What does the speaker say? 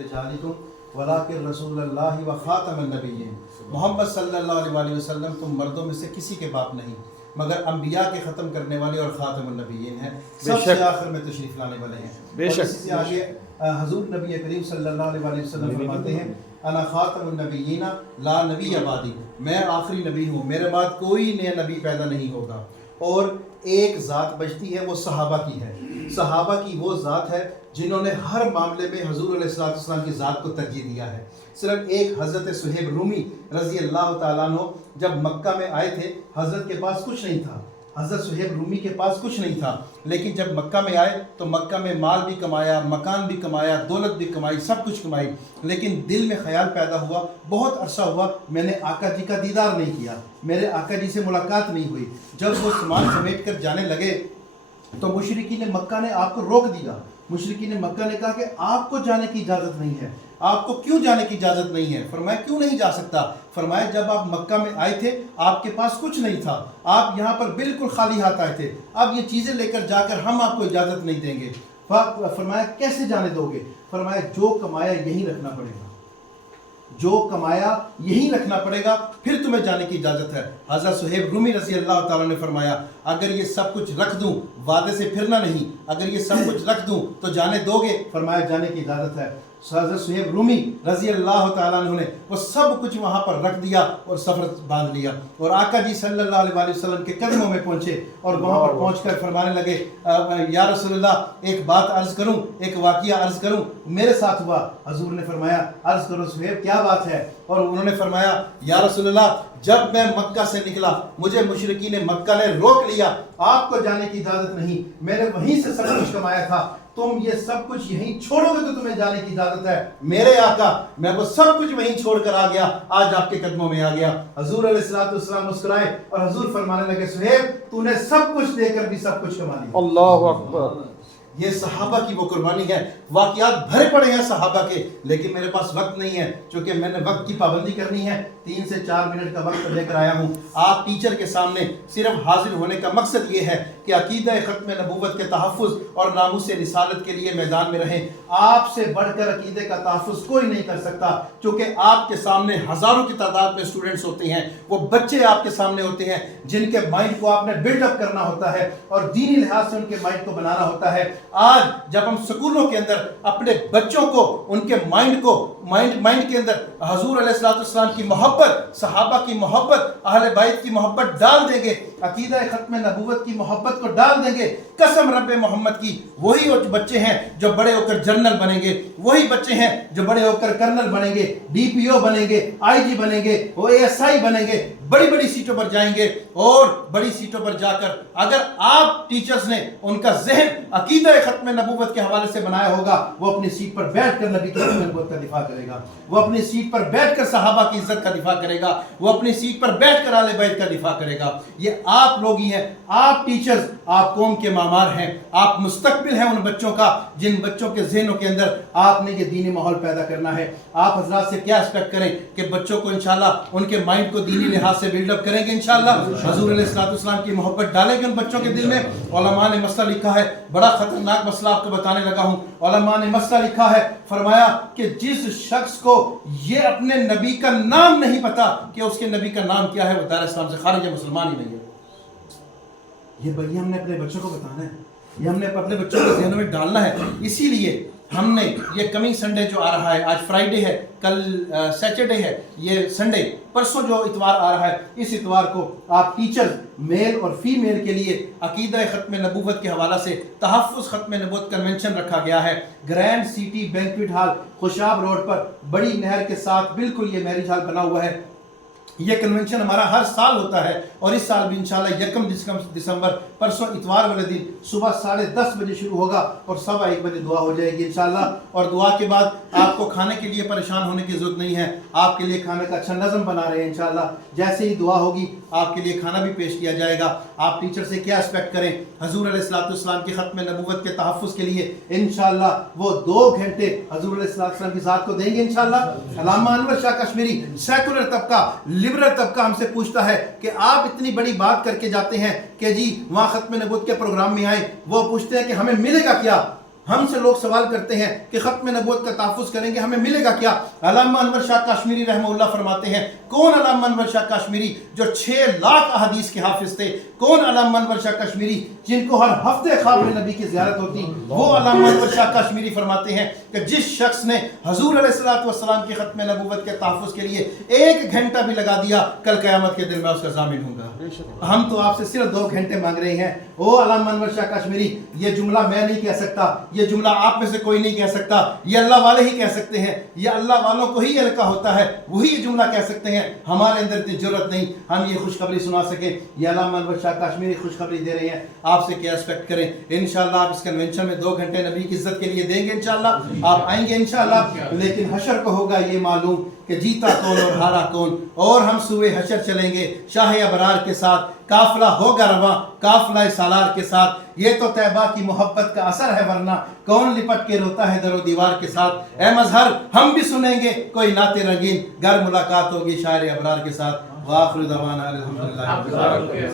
रिजालिकुम वलाकिन रसूलुल्लाह व खातमुन नबिय्यीन। मोहम्मद सल्लल्लाहु अलैहि वसल्लम तुम मर्दों में से किसी के बाप नहीं मगर अंबिया के ख़त्म करने वाले और खातमुन नबिय्यीन हैं, सबसे आखिर में तशरीफ़ लाने वाले हैं। बेशक इसी से आगे हजूर नबी करीम सल्लल्लाहु अलैहि वसल्लम फरमाते हैं अना खातमुन नबिय्यीन ला नबी अबादी, मैं आखिरी नबी हूँ, मेरे बाद कोई नया नबी पैदा नहीं होगा। और एक ज़ात बचती है, वो सहाबा की है। सहाबा की वो ज़ात है जिन्होंने हर मामले में हजूर अलैहिस्सलाम की ज़ात को तरजीह दिया है। सिर्फ एक हज़रत सुहेब रूमी रज़ी अल्लाह ताला अन्हु जब मक्का में आए थे, हज़रत के पास कुछ नहीं था, हज़रत सुहेब रूमी के पास कुछ नहीं था, लेकिन जब मक्का में आए तो मक्का में माल भी कमाया, मकान भी कमाया, दौलत भी कमाई, सब कुछ कमाई, लेकिन दिल में ख्याल पैदा हुआ, बहुत अरसा हुआ मैंने आका जी का दीदार नहीं किया, मेरे आका जी से मुलाकात नहीं हुई। जब वो सामान समेट कर जाने लगे तो मुशरिकीन मक्का ने आपको रोक दिया। मुशरिकीन मक्का ने कहा कि आपको जाने की इजाज़त नहीं है। आपको क्यों जाने की इजाज़त नहीं है? फरमाया क्यों नहीं जा सकता? फरमाया जब आप मक्का में आए थे आपके पास कुछ नहीं था, आप यहाँ पर बिल्कुल खाली हाथ आए थे, अब ये चीज़ें लेकर जाकर हम आपको इजाज़त नहीं देंगे। फरमाया कैसे जाने दोगे? फरमाया जो कमाया यहीं रखना पड़ेगा, जो कमाया यही रखना पड़ेगा, फिर तुम्हें जाने की इजाज़त है। हज़रत सुहेब रूमी रज़ी अल्लाह ताला ने फरमाया अगर ये सब कुछ रख दूं, वादे से फिरना नहीं, अगर ये सब कुछ रख दूं तो जाने दोगे? फरमाया जाने की इजाज़त है। हज़रत सुहेब रूमी रज़ी अल्लाह ताला अन्हु ने वो सब कुछ वहाँ पर रख दिया और सफ़र बांध लिया और आका जी सल्लल्लाहु अलैहि वसल्लम के कदमों में पहुँचे और वहाँ पर पहुँचकर फरमाने लगे या रसूलल्लाह एक बात अर्ज़ करूँ, एक वाक़िया अर्ज़ करूँ, मेरे साथ हुआ। हजूर ने फरमाया अर्ज़ करो सुहेब क्या बात है? और उन्होंने फरमाया या रसूलल्लाह जब मैं मक्का से निकला मुझे मुशरिकीन मक्का ने रोक लिया, आपको जाने की इजाज़त नहीं, मैंने वहीं से सब कुछ कमाया था, तुम ये सब कुछ यहीं छोड़ोगे तो तुम्हें जाने की इजाज़त है। मेरे आका मैं वो सब कुछ वहीं छोड़कर आ गया, आज आपके कदमों में आ गया। हजूर अलैहिस्सलाम मुस्कुराए और हजूर फरमाने लगे सुहेब तूने सब कुछ देकर भी सब कुछ कमा लिया। अल्लाहु अकबर। ये सहाबा की वो कुर्बानी है। वाक़यात भरे पड़े हैं सहाबा के, लेकिन मेरे पास वक्त नहीं है, क्योंकि मैंने वक्त की पाबंदी करनी है। 3 से 4 मिनट का वक्त लेकर आया हूँ आप टीचर के सामने। सिर्फ हाजिर होने का मकसद ये है कि अकीदा ख़त्म नबूवत के तहफ़्फ़ुज़ और नामूस रिसालत के लिए मैदान में रहें। आपसे बढ़कर अकीदे का तहफ़्फ़ुज़ कोई नहीं कर सकता, क्योंकि आपके सामने हज़ारों की तादाद में स्टूडेंट्स होते हैं, वो बच्चे आपके सामने होते हैं जिनके माइंड को आपने बिल्डअप करना होता है और दीनी लिहाज से उनके माइंड को बनाना होता है। आज जब हम स्कूलों के अंदर अपने बच्चों को उनके माइंड के अंदर हजूर अलैहिस्सलाम की मोहब्बत, सहाबा की मोहब्बत, अहले बैत की मोहब्बत डाल देंगे, अकीदा ख़त्म नबूवत की मोहब्बत को डाल देंगे, कसम रब्बे मोहम्मद की, वही बच्चे हैं जो बड़े होकर जनरल बनेंगे, वही बच्चे हैं जो बड़े होकर कर्नल बनेंगे, डीपीओ बनेंगे, आईजी बनेंगे, वो एएसआई बनेंगे, बड़ी बड़ी सीटों पर जाएंगे। और बड़ी सीटों पर जाकर अगर आप टीचर्स ने उनका जहन अकीदा ख़त्म नबूवत के हवाले से बनाया होगा, वो अपनी सीट पर बैठकर नबी की नबूवत का दिफा करेगा, वो अपनी सीट पर बैठकर सहाबा की इज्जत का दिफा करेगा, वो अपनी सीट पर बैठकर आले बैत का दिफा करेगा। ये आप लोग ही हैं, आप टीचर्स, आप कौम के मामार हैं, आप मुस्तकबिल हैं उन बच्चों का जिन बच्चों के जहनों के अंदर आपने ये दीनी माहौल पैदा करना है। आप हजरात से क्या एक्सपेक्ट करें कि बच्चों को इंशाल्लाह उनके माइंड को दीनी लिहाज से बिल्डअप करेंगे, इंशाल्लाह हजूर अलैहिस्सलाम की मोहब्बत डालेंगे उन बच्चों के दिल में। उलमा ने मसला लिखा है, बड़ा खतरनाक मसला आपको बताने लगा हूँ। उलमा ने मसला लिखा है, फरमाया कि जिस शख्स को ये अपने नबी का नाम नहीं पता कि उसके नबी का नाम क्या है, वो दायरा इस्लाम से खारिज है, मुसलमान ही नहीं है। ये भाई हमने अपने बच्चों को बताना है, ये हमने अपने बच्चों के ज़हनों में डालना है। इसीलिए हमने ये कमिंग संडे जो आ रहा है, आज फ्राइडे है, कल सैटरडे है, ये संडे, परसों जो इतवार आ रहा है, इस इतवार को आप टीचर्स मेल और फीमेल के लिए अकीदा ख़त्म नबूवत के हवाला से तहफ़्फ़ुज़ ख़त्म नबूवत कन्वेंशन रखा गया है। Grand city banquet hall Khushab road पर बड़ी नहर के साथ बिल्कुल ये मैरिज हॉल बना हुआ है। ये कन्वेंशन हमारा हर साल होता है और इस साल भी इंशाल्लाह 1 दिसंबर परसों इतवार वाले दिन सुबह 10:30 बजे शुरू होगा और 1:15 बजे दुआ हो जाएगी इंशाल्लाह। और दुआ के बाद आपको खाने के लिए परेशान होने की ज़रूरत नहीं है, आपके लिए खाने का अच्छा नज़म बना रहे हैं इंशाल्लाह। जैसे ही दुआ होगी आपके लिए खाना भी पेश किया जाएगा। आप टीचर से क्या एक्सपेक्ट करें? हजूर अलैहिस्सलाम की ख़त्म नबूवत के तहफ़्फ़ुज़ के लिए इंशाल्लाह वो 2 घंटे हजूर अलैहिस्सलाम की ज़ात को देंगे इंशाल्लाह। अल्लामा अनवर शाह कश्मीरी सेकुलर तबका, लिबरल तबका हमसे पूछता है कि आप इतनी बड़ी बात करके जाते हैं कि जी वहाँ ख़त्म नबूवत के प्रोग्राम में आए, वो पूछते हैं कि हमें मिलेगा क्या? ہم سے لوگ سوال کرتے ہیں کہ ختم نبوت کا تحفظ کریں گے ہمیں ملے گا کیا؟ علامہ انور شاہ کاشمیری رحمہ اللہ فرماتے ہیں، کون علامہ انور شاہ کاشمیری جو 6 لاکھ احادیث کے حافظ تھے؟ کون علامہ انور شاہ کاشمیری جن کو ہر ہفتے خواب میں نبی کی زیارت ہوتی؟ وہ علامہ انور شاہ کاشمیری فرماتے ہیں کہ جس شخص نے حضور علیہ السلام کی ختم نبوت کے تحفظ کے لیے 1 گھنٹہ بھی لگا دیا، کل قیامت کے دن میں اس کا ضامن ہوں گا۔ ہم تو آپ سے صرف 2 گھنٹے مانگ رہے ہیں۔ او علامہ انور شاہ کاشمیری، یہ جملہ میں نہیں کہہ سکتا، یہ جملہ آپ میں سے کوئی نہیں کہہ سکتا، یہ اللہ والے ہی کہہ سکتے ہیں، یہ اللہ والوں کو ہی القا ہوتا ہے، وہی یہ جملہ کہہ سکتے ہیں۔ ہمارے اندر اتنی جرت نہیں ہم یہ خوشخبری سنا سکیں۔ یہ علامہ انور شاہ کاشمیری خوشخبری دے رہے ہیں، آپ سے کیا ایکسپیکٹ کریں؟ انشاءاللہ آپ اس کنونشن میں 2 گھنٹے نبی کی عزت کے لیے دیں گے، انشاءاللہ آپ آئیں گے انشاءاللہ، لیکن حشر کو ہوگا یہ معلوم کہ جیتا کون اور ہارا کون، اور ہم سوئے حشر چلیں گے شاہ ابرار کے ساتھ، قافلہ ہوگا رواں قافلہ سالار کے ساتھ۔ یہ تو طیبہ کی محبت کا اثر ہے، ورنہ کون لپٹ کے روتا ہے در و دیوار کے ساتھ۔ اے مظہر ہم بھی سنیں گے کوئی نعت رنگین، گر ملاقات ہوگی شاعر ابرار کے ساتھ۔ وآخر دعوانا الحمدللہ۔